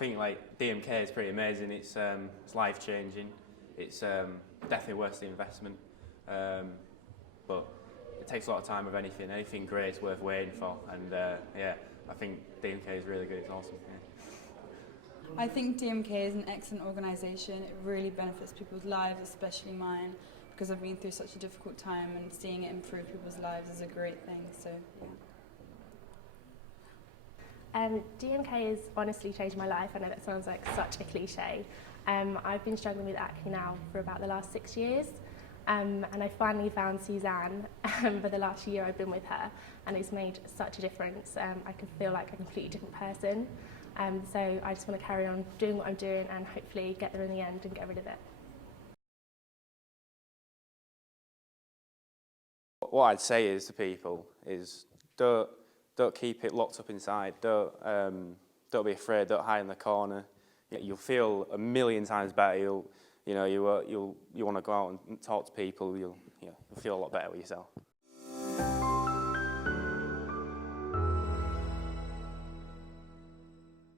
think like DMK is pretty amazing. It's life changing. It's definitely worth the investment. But it takes a lot of time with anything. Anything great is worth waiting for. And yeah, I think DMK is really good. It's awesome. Yeah. I think DMK is an excellent organisation. It really benefits people's lives, especially mine, because I've been through such a difficult time, and seeing it improve people's lives is a great thing. So yeah. DMK has honestly changed my life. I know that sounds like such a cliche. I've been struggling with acne now for about the last 6 years, and I finally found Suzanne for the last year I've been with her, and it's made such a difference. I can feel like a completely different person. So I just want to carry on doing what I'm doing and hopefully get there in the end and get rid of it. What I'd say is to people is don't keep it locked up inside. Don't be afraid. Don't hide in the corner. You'll feel a million times better. You want to go out and talk to people. You'll feel a lot better with yourself.